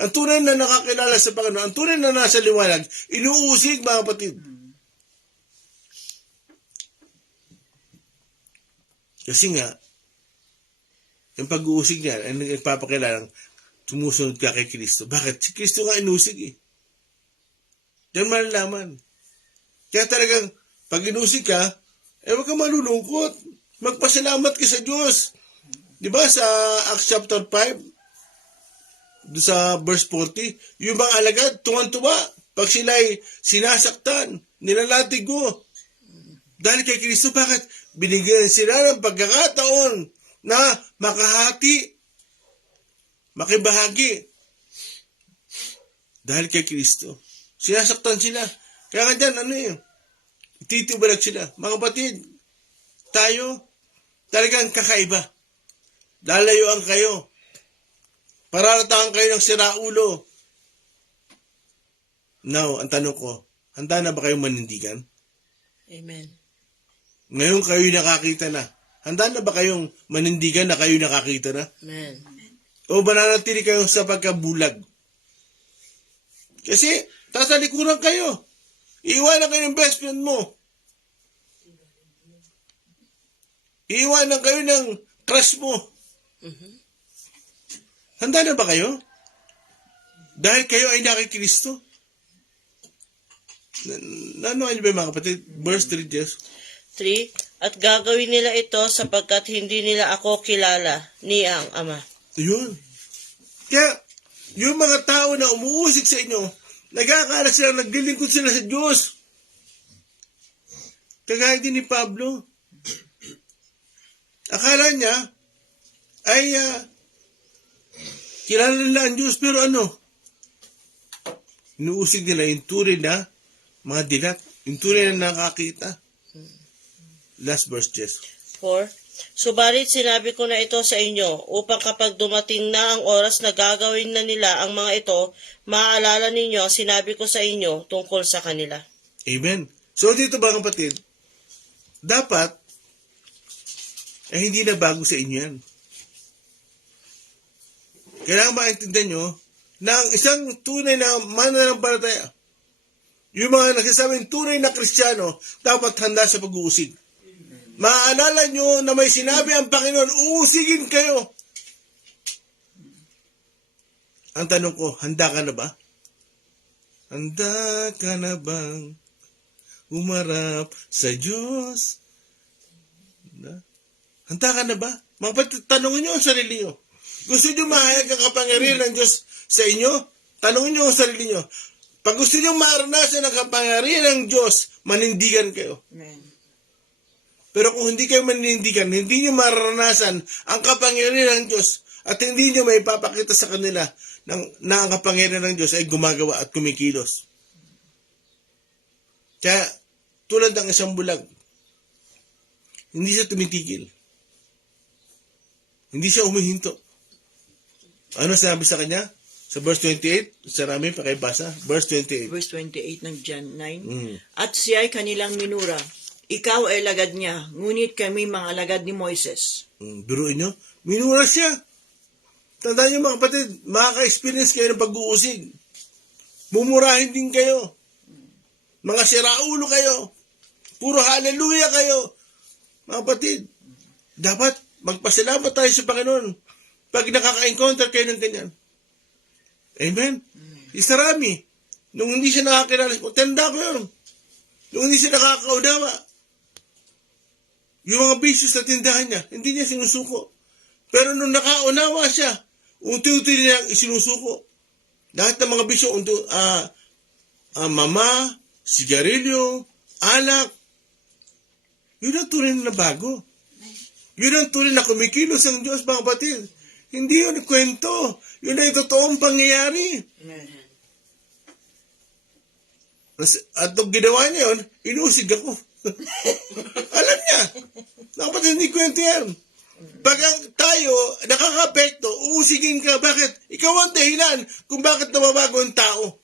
Ang tunay na nakakilala sa Panginoon, ang tunay na nasa liwanag, inuusig mga kapatid. Kasi nga, yung pag-uusig niya, ay nagpapakilala sumusunod ka kay Kristo. Bakit? Si Kristo nga inusig Diyan malalaman. Kaya talagang, pag inusig ka, huwag ka malulungkot. Magpasalamat ka sa Diyos. Diba sa Acts chapter 5, doon sa verse 40, yung mga alagad, tuwan-tuwa. Pag sila'y sinasaktan, nilalatig ko. Dahil kay Kristo, bakit? Binigyan sila ng pagkakataon na makahati, makibahagi. Dahil kay Kristo. Sinasaktan sila. Kaya nga dyan, ititibalag sila. Mga kapatid, tayo, talagang kakaiba. Lalayuan kayo. Pararatahan kayo ng siraulo. Now, ang tanong ko, handa na ba kayong manindigan? Amen. Ngayon kayo nakakita na. Handa na ba kayong manindigan na kayo nakakita na? Amen. O mananatili kayo sa pagkabulag? Kasi, tatalikuran kayo. Iiwanan kayo ng best friend mo. Iiwanan kayo ng crush mo. Handa na ba kayo? Dahil kayo ay nakikristo. Ano ba mga kapatid? Verse 3, Jess. 3, At gagawin nila ito sapagkat hindi nila ako kilala, ni ang Ama. Yun. Kaya, yung mga tao na umuusig sa inyo, nag-aakala sila, naglilingkod sila sa Diyos. Kagaya din ni Pablo. Akala niya, ay kilala nila ang Diyos, pero inuusig nila yung tunay na mga dilat, yung tunay na nakakita. Last verse, Jess. 4, Subalit sinabi ko na ito sa inyo, upang kapag dumating na ang oras na gagawin na nila ang mga ito, maaalala ninyo ang sinabi ko sa inyo tungkol sa kanila. Amen. So dito ba kapatid, dapat hindi na bago sa inyo yan. Kailangan maintindihan nyo na ang isang tunay na mananampalataya, yung mga nagsasabing tunay na Kristiyano, dapat handa sa pag-uusig. Maaalala nyo na may sinabi ang Panginoon, uusigin kayo. Ang tanong ko, handa ka na ba? Handa ka na bang umarap sa Diyos? Handa ka na ba? Mga kapatid, tanongin nyo ang sarili nyo. Gusto nyo mahayag ang kapangyarihan ng Diyos sa inyo? Tanongin nyo ang sarili nyo. Pag gusto nyo maranasan ang kapangyarihan ng Diyos, manindigan kayo. Amen. Pero kung hindi kayo manindigan, hindi nyo maranasan ang kapangyarihan ng Diyos at hindi nyo may papakita sa kanila na ang kapangyarihan ng Diyos ay gumagawa at kumikilos. Kaya, tulad ng isang bulag, hindi siya tumitigil. Hindi siya humihinto. Ano sinabi sa kanya? Sa verse 28, sa rami pakibasa, verse 28. Verse 28 ng John 9. At siya ay kanilang minura. Ikaw ay lagad niya, ngunit kami mga lagad ni Moises. Biruin nyo, minura siya. Tandaan nyo mga kapatid, makaka-experience kayo ng pag-uusig. Mumurahin din kayo. Mga siraulo kayo. Puro hallelujah kayo. Mga kapatid, dapat magpasalamat tayo sa Panginoon pag nakaka-encounter kayo ng ganyan. Amen? Isa rami. Nung hindi siya nakakilala, tanda ko yun. Nung hindi siya nakakaunawa, yung mga bisyo sa tindahan niya, hindi niya sinusuko. Pero nung nakaunawa siya, unti-unti niya isinusuko. Lahat ng mga bisyo, mama, sigarilyo, alak, yun ang tunay na bago. Yun ang tunay na kumikilos ang Diyos, mga kapatid. Hindi yun kwento. Yun ay totoong pangyayari. At nung ginawa niya yun, inusig ako. Alam niya. Kapatid, hindi kwento yan. Pag tayo nakaka-apekto, uusigin ka. Bakit? Ikaw ang dahilan kung bakit nababago ang tao.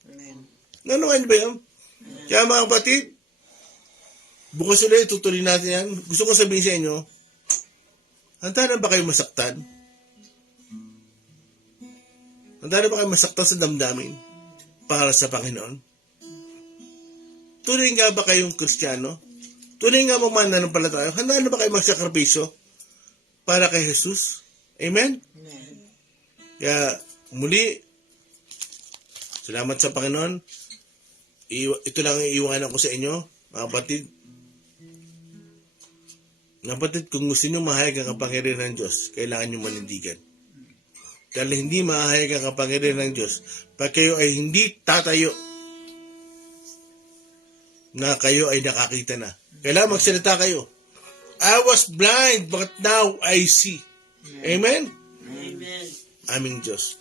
Nanuan ba yan? Kaya mga kapatid, bukas ulit, tutuloy natin yan. Gusto ko sabihin sa inyo, handa na ba kayo masaktan? Handa na ba kayo masaktan sa damdamin para sa Panginoon? Tunay nga ba kayong Kristiyano? Tunay nga mananampalataya? Handa na ba kayo magsakripisyo para kay Jesus? Amen? Amen. Kaya muli, salamat sa Panginoon. Ito lang ang iiwanan ko sa inyo, mga kapatid. Mga kapatid, kung gusto nyo mahayag ang kapangyarihan ng Diyos, kailangan nyo manindigan. Dahil hindi mahayag ang kapangyarihan ng Diyos, pag kayo ay hindi tatayo, na kayo ay nakakita na. Kailangan magsalita kayo. I was blind, but now I see. Amen? Amen. Aming Diyos.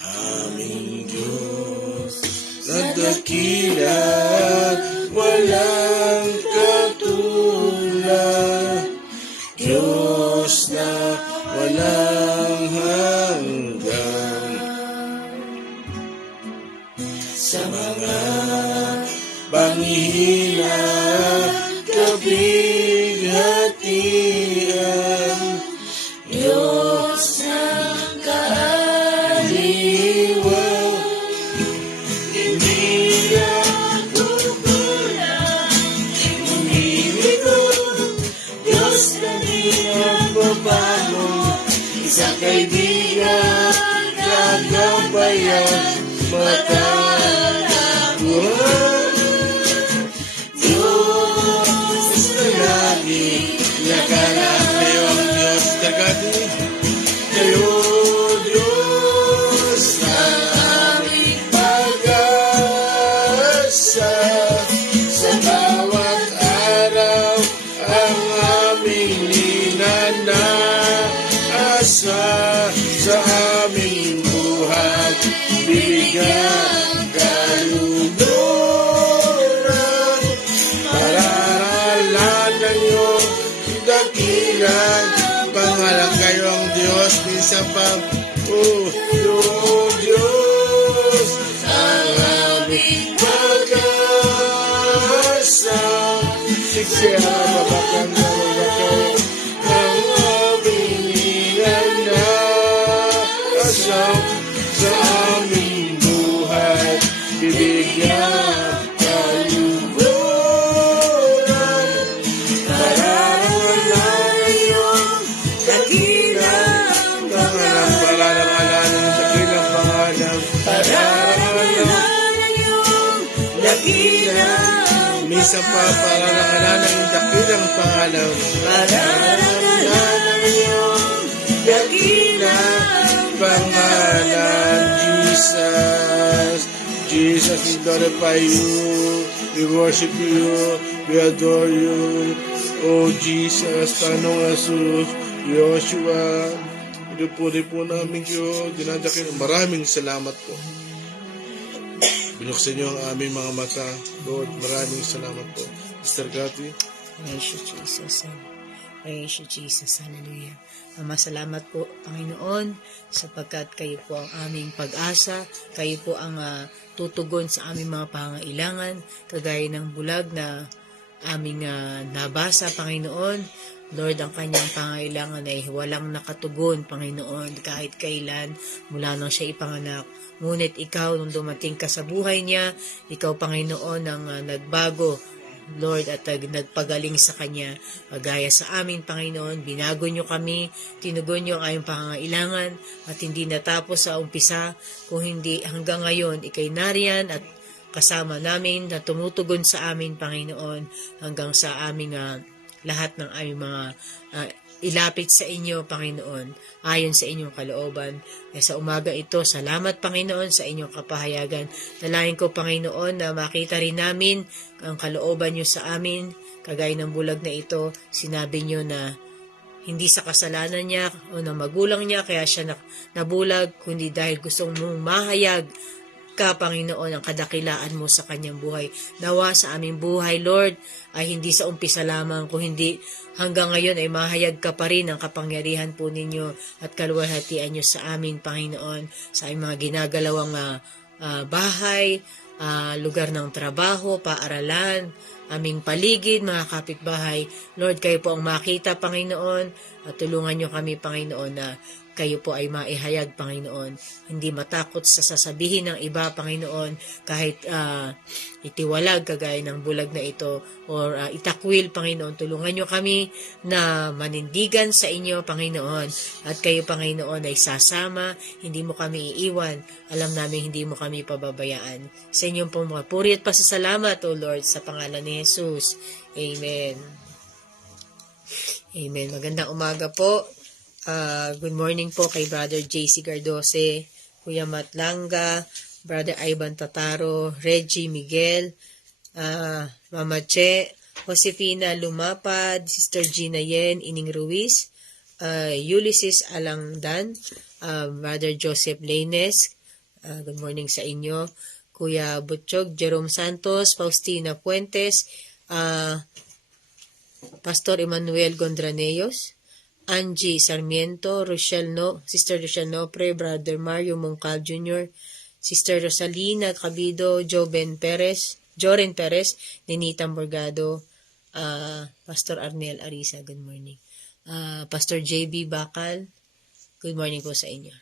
Aming Diyos, na dakila, walang katulad. Diyos na walang hanggan. Sa mga panghihina, kabighatian, Diyos na kaaliwan, hindi na kukulang, umibig ko, Diyos na di nagbabago, isang kaibigan, gagabayan, matatakuhan. Diyos na lagi, naganap kayo ang Diyos tagadi. Kayo, Diyos, ang aming pag-asa. Sa bawat araw, ang aming ninanaasa. Sa aming buhay, bibigyan kaluluwa. isa pa. Oh Diyos, ang aming pag-asa. Siksaya na bakang nalagay ang aming inanasa sa aming buhay. Bibigyan kalugod. Pararangalan iyong dakilang pangalan. Pararangalan iyong dakilang pangalan. Pararangalan iyong dakilang. Minsan pa, pararangalan iyong dakilang pangalan. Pararangalan iyong dakilang pangalan. Jesus, Jesus, we glorify you, we worship you, we adore you. Oh Jesus, Panginoong Jesus, Yoshua, pinupuri po namin kayo, dinadakil. Maraming salamat po. Binuksan niyo ang aming mga mata. Lord, maraming salamat po. Mr. Gatti. Praise you, Jesus. Praise you, Jesus. Hallelujah. Ama, salamat po, Panginoon, sapagkat kayo po ang aming pag-asa. Kayo po ang tutugon sa aming mga pangailangan, kagaya ng bulag na aming nabasa, Panginoon. Lord, ang kanyang pangailangan ay walang nakatugon, Panginoon, kahit kailan mula nang siya ipanganak. Ngunit ikaw, nung dumating ka sa buhay niya, ikaw, Panginoon, ang nagbago, Lord, at nagpagaling sa Kanya. Gaya sa amin, Panginoon, binago niyo kami, tinugon niyo ang aming pangangailangan, at hindi natapos sa umpisa, kung hindi hanggang ngayon, ikay nariyan at kasama namin na tumutugon sa amin, Panginoon, hanggang sa aming lahat ng aming mga ilapit sa inyo, Panginoon, ayon sa inyong kalooban. Sa umaga ito, salamat, Panginoon, sa inyong kapahayagan. Dalayan ko, Panginoon, na makita rin namin ang kalooban nyo sa amin. Kagaya ng bulag na ito, sinabi nyo na hindi sa kasalanan niya o ng magulang niya, kaya siya nabulag, kundi dahil gustong mong mahayag ka, Panginoon, ang kadakilaan mo sa kanyang buhay. Nawa sa aming buhay, Lord, ay hindi sa umpisa lamang, kung hindi hanggang ngayon ay mahayag ka pa rin ang kapangyarihan po ninyo at kaluwalhatian nyo sa amin, Panginoon, sa aming mga ginagalawang bahay, lugar ng trabaho, paaralan, aming paligid, mga kapitbahay. Lord, kayo po ang makita, Panginoon, at tulungan nyo kami, Panginoon, na kayo po ay maihayag, Panginoon. Hindi matakot sa sasabihin ng iba, Panginoon, kahit itiwalag kagaya ng bulag na ito or itakwil, Panginoon. Tulungan nyo kami na manindigan sa inyo, Panginoon. At kayo, Panginoon, ay sasama. Hindi mo kami iiwan. Alam namin hindi mo kami pababayaan. Sa inyong pong mga puri at pasasalamat, O Lord, sa pangalan ni Jesus. Amen. Amen. Magandang umaga po. Good morning po kay Brother JC Gardose, Kuya Matlanga, Brother Ivan Tataro, Reggie Miguel, Mama Che, Josefina Lumapad, Sister Gina Yen, Ining Ruiz, Ulysses Alangdan, Brother Joseph Laines, good morning sa inyo, Kuya Butchog, Jerome Santos, Faustina Puentes, Pastor Emmanuel Gondraneos, Angie Sarmiento, Sister Rochelle Nopre, Brother Mario Mongcal Jr., Sister Rosalina Cabido, Joren Perez, Ninita Morgado, Pastor Arnel Arisa, good morning. Pastor JB Bakal, good morning po sa inyo.